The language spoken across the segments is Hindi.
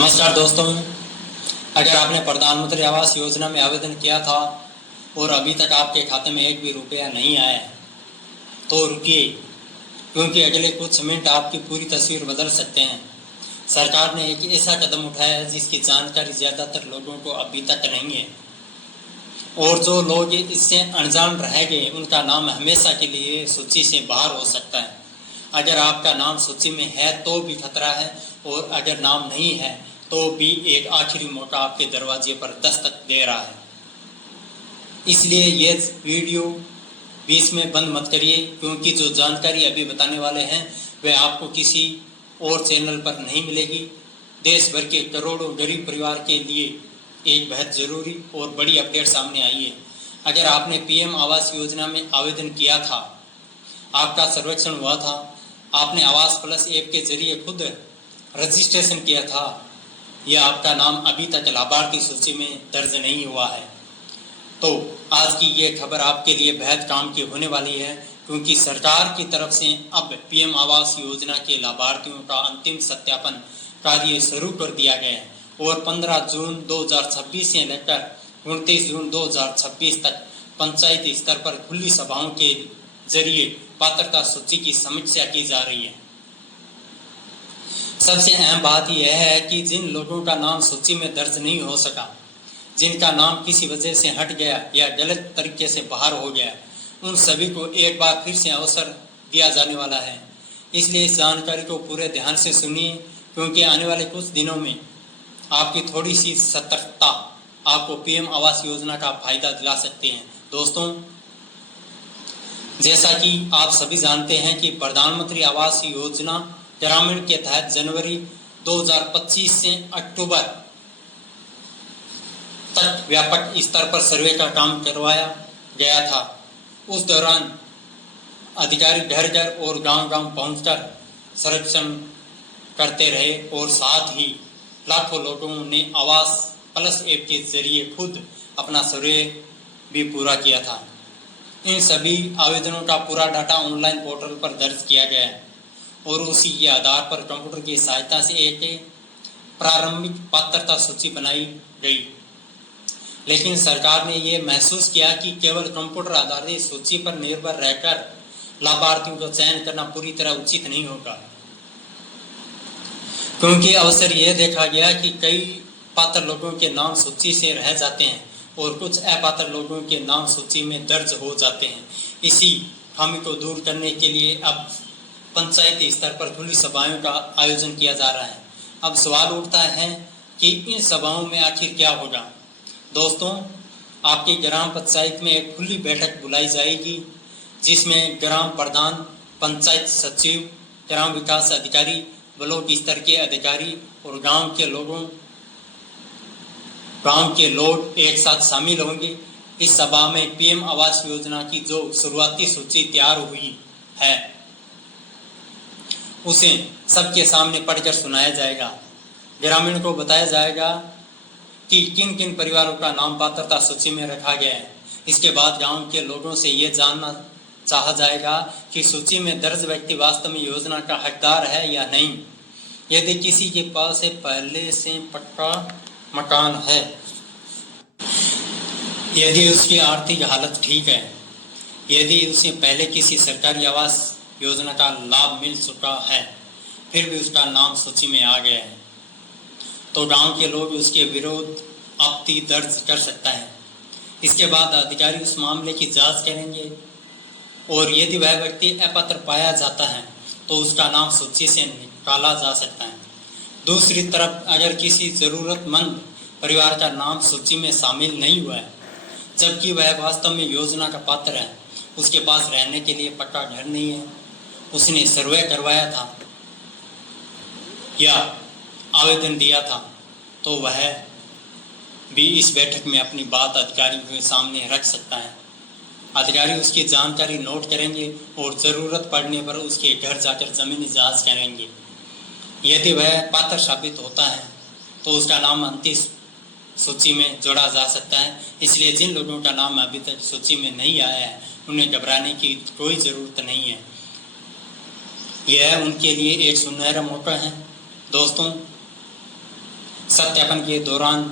नमस्कार दोस्तों, अगर आपने प्रधानमंत्री आवास योजना में आवेदन किया था और अभी तक आपके खाते में एक भी रुपया नहीं आया है तो रुकिए, क्योंकि अगले कुछ मिनट आपकी पूरी तस्वीर बदल सकते हैं। सरकार ने एक ऐसा कदम उठाया है जिसकी जानकारी ज़्यादातर लोगों को अभी तक नहीं है, और जो लोग इससे अनजान रह गए उनका नाम हमेशा के लिए सूची से बाहर हो सकता है। अगर आपका नाम सूची में है तो भी खतरा है, और अगर नाम नहीं है तो भी एक आखिरी मौका आपके दरवाजे पर दस्तक दे रहा है। इसलिए ये वीडियो बीच में बंद मत करिए, क्योंकि जो जानकारी अभी बताने वाले हैं वह आपको किसी और चैनल पर नहीं मिलेगी। देश भर के करोड़ों गरीब परिवार के लिए एक बेहद ज़रूरी और बड़ी अपडेट सामने आई है। अगर आपने पीएम आवास योजना में आवेदन किया था, आपका सर्वेक्षण हुआ था, आपने आवास प्लस ऐप के जरिए खुद रजिस्ट्रेशन किया था, या आपका नाम अभी तक लाभार्थी सूची में दर्ज नहीं हुआ है, तो आज की ये खबर आपके लिए बेहद काम की होने वाली है, क्योंकि सरकार की तरफ से अब पीएम आवास योजना के लाभार्थियों का अंतिम सत्यापन कार्य शुरू कर दिया गया है और 15 जून 2026 से लेकर 29 जून 2026 तक पंचायती स्तर पर खुली सभाओं के जरिए पात्रता सूची की समीक्षा की जा रही है। सबसे अहम बात यह है कि जिन लोगों का नाम सूची में दर्ज नहीं हो सका, जिनका नाम किसी वजह से हट गया या गलत तरीके से बाहर हो गया, उन सभी को एक बार फिर से अवसर दिया जाने वाला है। इसलिए इस जानकारी को पूरे ध्यान से सुनिए, क्योंकि आने वाले कुछ दिनों में आपकी थोड़ी सी सतर्कता आपको पीएम आवास योजना का फायदा दिला सकते हैं। दोस्तों, जैसा कि आप सभी जानते हैं कि प्रधानमंत्री आवास योजना ग्रामीण के तहत जनवरी 2025 से अक्टूबर तक व्यापक स्तर पर सर्वे का काम करवाया गया था। उस दौरान अधिकारी घर घर और गांव-गांव पहुंचकर सर्वेक्षण करते रहे और साथ ही लाखों लोगों ने आवास प्लस ऐप के जरिए खुद अपना सर्वे भी पूरा किया था। इन सभी आवेदनों का पूरा डाटा ऑनलाइन पोर्टल पर दर्ज किया गया है और उसी के आधार पर कंप्यूटर की सहायता से एक प्रारंभिक पात्रता सूची बनाई गई। लेकिन सरकार ने ये महसूस किया कि केवल कंप्यूटर आधारित सूची पर निर्भर रहकर लाभार्थियों का चयन करना पूरी तरह उचित नहीं होगा, क्योंकि अवसर यह देखा गया कि कई पात्र लोगों के नाम सूची से रह जाते हैं और कुछ अपात्र लोगों के नाम सूची में दर्ज हो जाते हैं। इसी खामी को दूर करने के लिए अब पंचायती स्तर पर खुली सभाओं का आयोजन किया जा रहा है। अब सवाल उठता है कि इन सभाओं में आखिर क्या होगा। दोस्तों, आपकी ग्राम पंचायत में एक खुली बैठक बुलाई जाएगी, जिसमें ग्राम प्रधान, पंचायत सचिव, ग्राम विकास अधिकारी, ब्लॉक स्तर के अधिकारी और गांव के लोग एक साथ शामिल होंगे। इस सभा में पीएम आवास योजना की जो शुरुआती सूची तैयार हुई है उसे सबके सामने पढ़कर सुनाया जाएगा। ग्रामीण को बताया जाएगा कि किन किन परिवारों का नाम पात्रता सूची में रखा गया है। इसके बाद गांव के लोगों से ये जानना चाहा जाएगा कि सूची में दर्ज व्यक्ति वास्तव में योजना का हकदार है या नहीं। यदि किसी के पास पहले से पक्का मकान है, यदि उसकी आर्थिक हालत ठीक है, यदि उसे पहले किसी सरकारी आवास योजना का लाभ मिल चुका है, फिर भी उसका नाम सूची में आ गया है, तो गांव के लोग उसके विरोध आपत्ति दर्ज कर सकता है। इसके बाद अधिकारी उस मामले की जांच करेंगे और यदि वह व्यक्ति अपात्र पाया जाता है तो उसका नाम सूची से निकाला जा सकता है। दूसरी तरफ अगर किसी ज़रूरतमंद परिवार का नाम सूची में शामिल नहीं हुआ है, जबकि वह वास्तव में योजना का पात्र है, उसके पास रहने के लिए पक्का घर नहीं है, उसने सर्वे करवाया था या आवेदन दिया था, तो वह भी इस बैठक में अपनी बात अधिकारियों के सामने रख सकता है। अधिकारी उसकी जानकारी नोट करेंगे और ज़रूरत पड़ने पर उसके घर जाकर ज़मीनी जांच करेंगे। यदि वह पात्र साबित होता है तो उसका नाम अंतिम सूची में जोड़ा जा सकता है। इसलिए जिन लोगों का नाम अभी तक सूची में नहीं आया है, उन्हें घबराने की कोई ज़रूरत नहीं है। यह उनके लिए एक सुनहरा मौका है। दोस्तों, सत्यापन के दौरान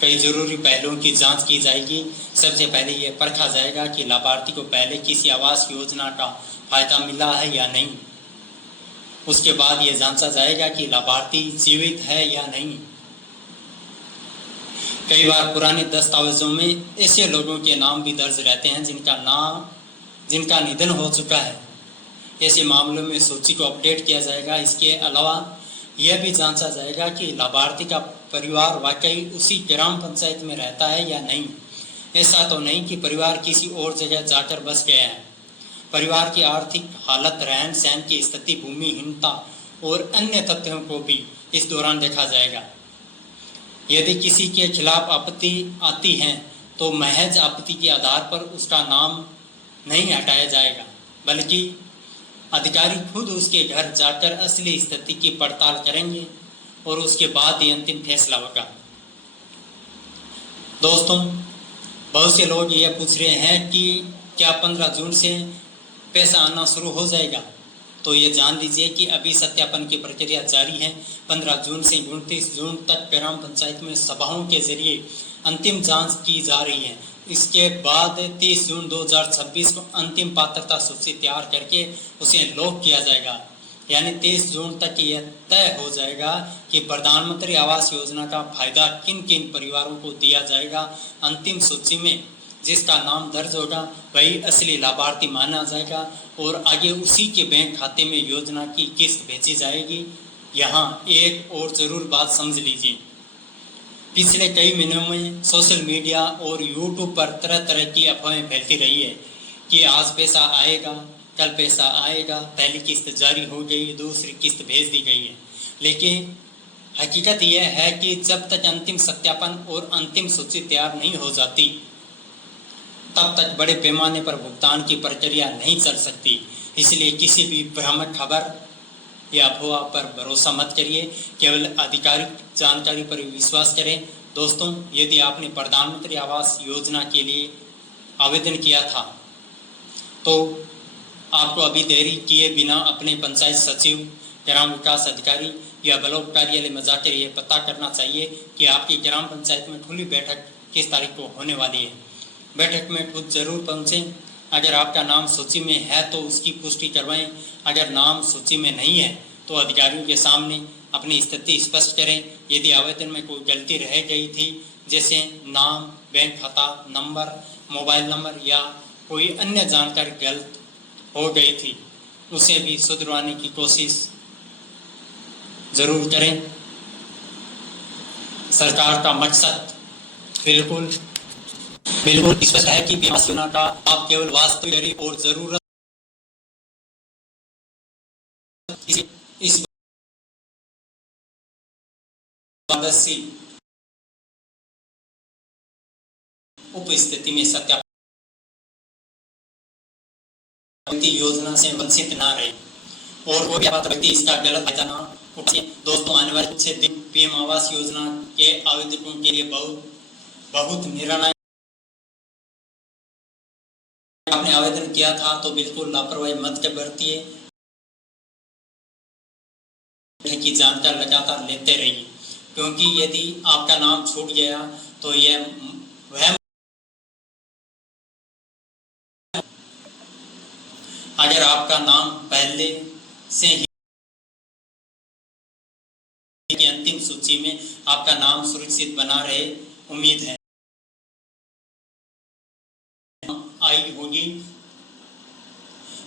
कई जरूरी पहलुओं की जांच की जाएगी। सबसे पहले ये परखा जाएगा कि लाभार्थी को पहले किसी आवास योजना का फायदा मिला है या नहीं। उसके बाद ये जांचा जाएगा कि लाभार्थी जीवित है या नहीं। कई बार पुराने दस्तावेजों में ऐसे लोगों के नाम भी दर्ज रहते हैं जिनका निधन हो चुका है। ऐसे मामलों में सूची को अपडेट किया जाएगा। इसके अलावा यह भी जांचा जाएगा कि लाभार्थी का परिवार वाकई उसी ग्राम पंचायत में रहता है या नहीं। ऐसा तो नहीं कि परिवार किसी और जगह जाकर बस गया है। परिवार की आर्थिक हालत, रहन सहन की स्थिति, भूमिहीनता और अन्य तथ्यों को भी इस दौरान देखा जाएगा। यदि किसी के खिलाफ आपत्ति आती है तो महज आपत्ति के आधार पर उसका नाम नहीं हटाया जाएगा, बल्कि अधिकारी खुद उसके घर जाकर असली स्थिति की पड़ताल करेंगे और उसके बाद ही अंतिम फैसला होगा। दोस्तों, बहुत से लोग ये पूछ रहे हैं कि क्या 15 जून से पैसा आना शुरू हो जाएगा। तो ये जान लीजिए कि अभी सत्यापन की प्रक्रिया जारी है। 15 जून से 29 जून तक ग्राम पंचायत में सभाओं के जरिए अंतिम जांच की जा रही है। इसके बाद 30 जून 2026 को अंतिम पात्रता सूची तैयार करके उसे लॉक किया जाएगा। यानी 30 जून तक यह तय हो जाएगा कि प्रधानमंत्री आवास योजना का फायदा किन किन परिवारों को दिया जाएगा। अंतिम सूची में जिसका नाम दर्ज होगा वही असली लाभार्थी माना जाएगा और आगे उसी के बैंक खाते में योजना की किस्त भेजी जाएगी। यहाँ एक और जरूर बात समझ लीजिए। पिछले कई महीनों में सोशल मीडिया और यूट्यूब पर तरह तरह की अफवाहें फैलती रही है कि आज पैसा आएगा, कल पैसा आएगा, पहली किस्त जारी हो गई, दूसरी किस्त भेज दी गई है। लेकिन हकीकत यह है कि जब तक अंतिम सत्यापन और अंतिम सूची तैयार नहीं हो जाती तब तक बड़े पैमाने पर भुगतान की प्रक्रिया नहीं चल सकती। इसलिए किसी भी भ्रामक खबर या अफवाह पर भरोसा मत करिए, केवल आधिकारिक जानकारी पर विश्वास करें। दोस्तों, यदि आपने प्रधानमंत्री आवास योजना के लिए आवेदन किया था तो आपको अभी देरी किए बिना अपने पंचायत सचिव, ग्राम विकास अधिकारी या ब्लॉक कार्यालय में जाकर ये पता करना चाहिए कि आपकी ग्राम पंचायत में खुली बैठक किस तारीख को होने वाली है। बैठक में खुद जरूर पहुँचें। अगर आपका नाम सूची में है तो उसकी पुष्टि करवाएं। अगर नाम सूची में नहीं है तो अधिकारियों के सामने अपनी स्थिति स्पष्ट करें। यदि आवेदन में कोई गलती रह गई थी, जैसे नाम, बैंक खाता नंबर, मोबाइल नंबर या कोई अन्य जानकारी गलत हो गई थी, उसे भी सुधरवाने की कोशिश जरूर करें। सरकार का मकसद बिल्कुल स्पष्ट है कि बीमा योजना का आप केवल वास्तविक और जरूरत इस उपस्थिति में सत्यापन योजना से वंचित ना रहे और कोई व्यक्ति इसका गलत फायदा ना उठाए। दोस्तों, आने वाले कुछ दिन पीएम आवास योजना के आवेदकों के लिए बहुत निर्णायक। आपने आवेदन किया था तो बिल्कुल लापरवाही मत बरतिए की जानकारी लगातार लेते रहिए, क्योंकि यदि आपका नाम छूट गया तो यह वह अगर आपका नाम पहले से ही की अंतिम सूची में आपका नाम सुरक्षित बना रहे, उम्मीद है आई होगी।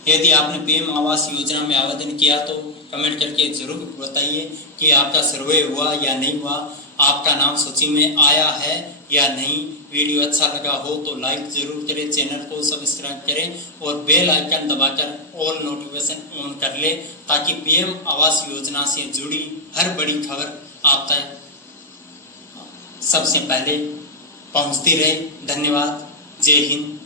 यदि आपने पीएम आवास योजना में आवेदन किया तो कमेंट करके जरूर बताइए कि आपका सर्वे हुआ या नहीं हुआ, आपका नाम सूची में आया है या नहीं। वीडियो अच्छा लगा हो तो लाइक जरूर करें, चैनल को सब्सक्राइब करें और बेल आइकन दबाकर ऑल नोटिफिकेशन ऑन कर ले, ताकि पीएम आवास योजना से जुड़ी हर बड़ी खबर आप तक सबसे पहले पहुंचती रहे। धन्यवाद। जय हिंद।